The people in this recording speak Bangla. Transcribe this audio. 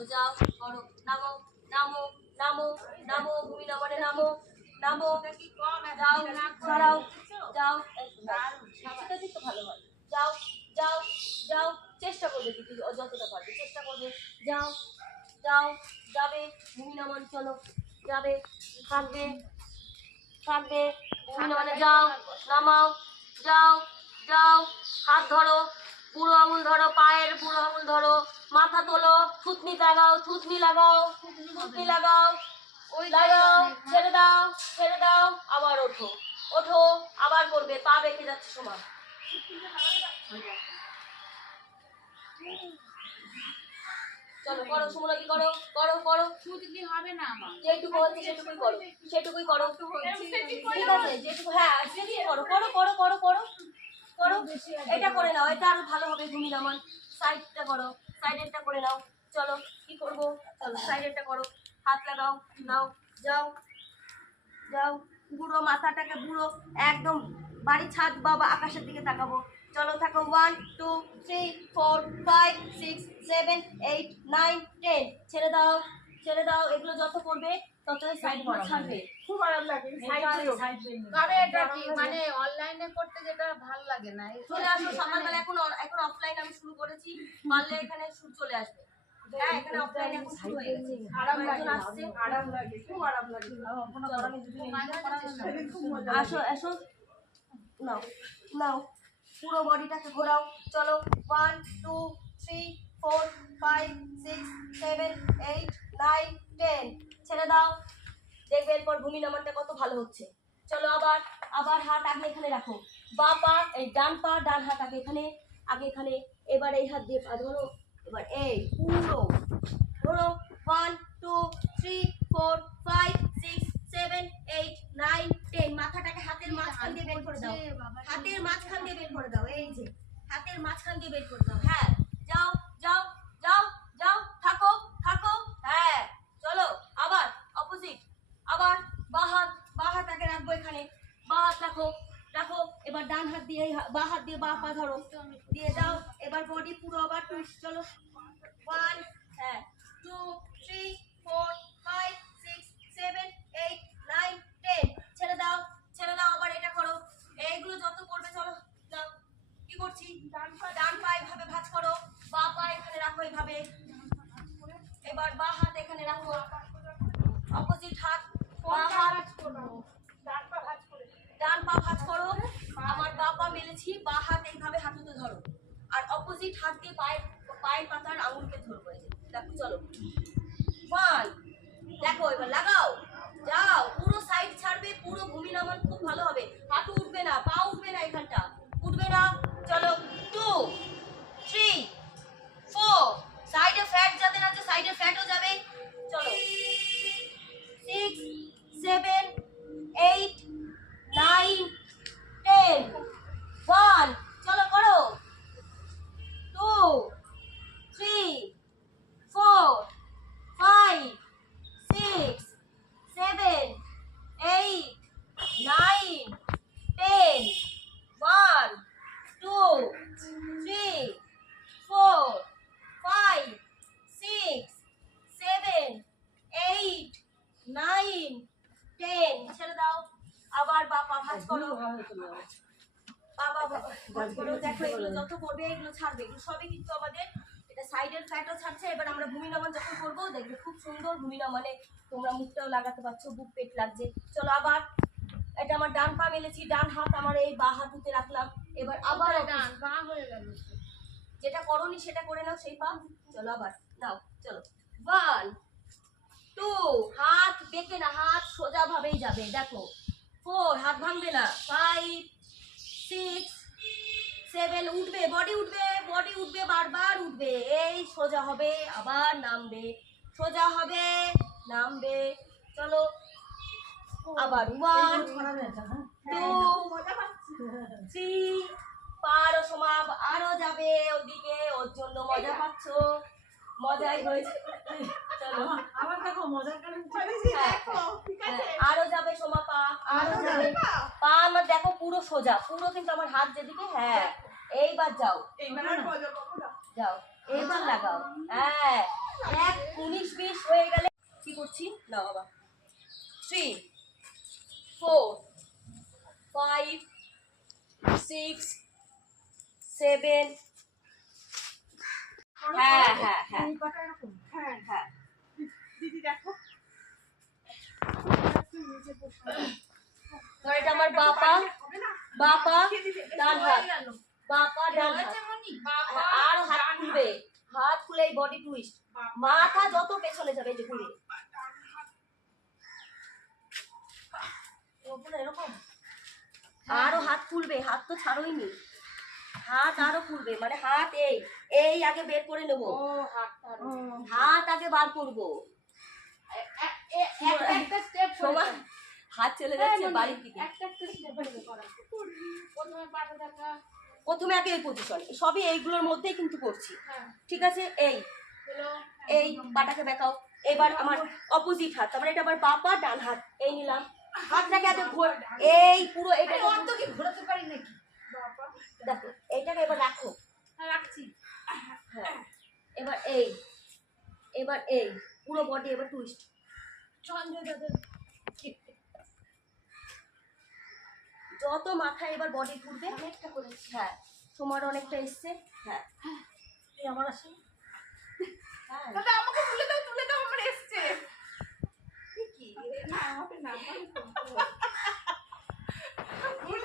চলো যাও করো, নামো নামো নামো নামো, ভূমি নামানে নামো নামো, যাও ছাড়াও, যাও সেটা দিক তো ভালো হয়, যাও যাও যাও, চেষ্টা করবে কিন্তু যতটা পারবে চেষ্টা করবে, যাও যাও, যাবে ভূমি নামান, চলো যাবে, থাকবে থাকবে, ভূমি নামানে যাও, নামাও, যাও যাও, হাত ধরো, বুড়ো আঙুল ধরো, পায়ের বুড়ো আঙুল ধরো, মাথা তোলো, থুতনি লাগাও, থুতনি লাগাও, থুতনি লাগাও, লাগাও, ছেড়ে দাও, আবার ওঠো, ওঠো, আবার করবে, পা বেঁকে যাচ্ছে সমান। চলো করো, সুমনা কি করো, করো করো, থুতনি হবে না আমার, যেটুকু হচ্ছে সেটুকুই করো, সেটুকুই করো, ঠিক আছে, যেটুকু, হ্যাঁ সেটুকুই করো, করো করো করো করো করো, এটা করে নাও, এটা আরো ভালো হবে, ভূমি নামান, সাইডটা করো, সাইডেরটা করে নাও, চলো কি করবো, চলো সাইডেরটা করো, হাত লাগাও, নাও, যাও যাও, বুড়ো মাথাটাকে বুড়ো একদম বাড়ি ছাদ বা আকাশের দিকে তাকাবো, চলো থাকো, 1 2 3 4 5 6 7 8 9 10, ছেড়ে দাও ছেড়ে দাও, এগুলো যত করবে তত সাইড ছাড়বে, খুব আরাম লাগে, তবে এটা কি মানে অনলাইনে করতে যেটা ভালো লাগে না, চলে আসো সকালবেলা, এখন অফলাইন আমি শুরু করেছি, পারলে এখানে চলে আসবে, হ্যাঁ এখানে অফলাইন এখন শুরু হয়ে গেছে, আরাম লাগে, আসছে আরাম লাগে, খুব আরাম লাগে, আসো আসো, নাও নাও, পুরো বডিটাকে ঘোরাও, চলো 1 2 3 4 5 6 7 8 9 10, ছেড়ে দাও, দেখবে এরপর ভূমি নামানটা কত ভালো হচ্ছে, চলো আবার আবার হাত আগে এখানে রাখো, বা পা এই ডান পা ডান হাত আগে এখানে, এবার এই হাত দিয়ে পা ধরো, এবার এই পুরো ধরো, 1 2 3 4 5 6 7 8 9 10, মাথাটাকে হাতের মাঝখান দিয়ে বের করে দাও, হাতের মাঝখান দিয়ে বের করে দাও, এই যে হাতের মাঝখান দিয়ে বের করে দাও, হ্যাঁ যাও যাও যাও যাও, থাকো থাকো, হ্যাঁ চলো আবার অপোজিট, আবার বা হাত আগে রাখবো, এখানে বা হাত রাখো রাখো, এবার ডান হাত দিয়ে বা হাত দিয়ে বা পা ধরো, দিয়ে দাও, এবার বডি পুরো আবার টুইস্ট, চলো 1 হ্যাঁ 2 3 4 5 6 7 8 9 10, ছেড়ে দাও আবার এটা করো, এইগুলো যত করবে, চলো যাও, কি করছি, ডান পা এইভাবে ভাঁজ করো, বা পা এখানে রাখো এইভাবে, এবার বা হাত এখানে রাখো, অপোজিট হাত, বা হাত ডান পা ভাঁজ করো, আমার বা পা মেলেছি, বা হাত এইভাবে হাঁটুতে ধরো, আর অপোজিট হাত দিয়ে পায়ের পাতার আঙুলকে ধরবো, এই যে দেখো, চলো 1, দেখো এবার লাগাও, যাও, পুরো সাইড ছাড়বে, পুরো ভূমি নামান খুব ভালো হবে, হাঁটু উঠবে না, পা উঠবে না, এখানটা উঠবে না, চলো 2 3 4, সাইডে ফ্যাট যাতে না আছে, সাইডে ফ্যাটও যাবে, চলো 6 7 8 9 10, 1, চলো করো 2 3 4 5 6 7 8 9 10, 1 2 3 4 5 6 7 8 9 10, ছেড়ে দাও, আবার বাপা ভাঁজ করো, বাবা ভাঁজ করো, দেখো এগুলো যত করবে এগুলো ছাড়বে, এগুলো সবই কিন্তু আমাদের এটা সাইডের ফ্যাটও ছাড়ছে, এবার আমরা ভূমি নামান যখন করবো দেখবে খুব সুন্দর ভূমি নামানে, তোমরা মুখটাও লাগাতে পারছো, বুক পেট লাগছে, চলো আবার, এটা আমার ডান পা মেলেছি, ডান হাত আমার এই বা হাঁটুতে রাখলাম, এবার আবার ডান পা হয়ে গেল, যেটা করোনি সেটা করে নাও, সেই পা, চলো আবার নাও, চলো 1 2, হাত বেঁকে না, হাত সোজা ভাবেই যাবে, দেখো 4, হাত ভাঙবে না, 5 6 7, উঠবে, বডি উঠবে, বারবার উঠবে, এই সোজা হবে আবার নামবে, সোজা হবে নামবে, চলো আবার 1 2 3, পারো সোমা, আরো যাবে ওদিকে, ওর জন্য মজা পাচ্ছ, মজাই হয়েছে, চলো আমার দেখো মজার কারণ আরো যাবে সোমা, পা আরো যাবে, পা আমার দেখো পুরো সোজা, পুরো কিন্তু আমার হাত যেদিকে, হ্যাঁ এইবার যাও, যাও এইবার লাগাও, হ্যাঁ এক 3 4 5 6 7 হ্যাঁ হ্যাঁ হ্যাঁ এই পাটা এরকম হ্যাঁ হ্যাঁ দিদি দেখো ধর এটা আমার বাপা বাপা ডান হাত বাপা ডান হাত আর হাত খুলবে হাত খুলে বডি টুইস্ট মাথা যত পেছনে যাবে এই যে ঘুরে এরকম আরো হাত খুলবে হাত তো ছাড়োই নি হাত আরো খুলবে মানে হাত এই এই আগে বের করে নেবো ও হাতটা হাত আগে বার করবো একটা স্টেপ সমান হাত চলে যাচ্ছে বাড়ির দিকে একটা স্টেপ করা প্রথমে পাটা দেখা প্রথমে আগে এই পজিশন সবই এইগুলোর মধ্যেই কিন্তু করছি হ্যাঁ ঠিক আছে এই হলো এই পাটাকে বেঁকাও এবার আমার অপোজিট হাত তারপরে এটা আমার বাপা ডান হাত এই নিলাম হাতটাকে আগে ঘোর এই পুরো এটাকে অত কি ঘোরাতে পারি নাকি বাবা দেখো এইটাকে এবার রাখো হ্যাঁ রাখছি হ্যাঁ এবার এই পুরো বডি এবার টুইস্ট সঞ্জয় দাদা যত মাথায় এবার বডি ঘুরবে অনেকটা করেছি হ্যাঁ তোমার অনেকটা এসছে হ্যাঁ এই আমার আসে হ্যাঁ দাদা আমাকে তুলে দাও আমার এসছে কি না আমাকে না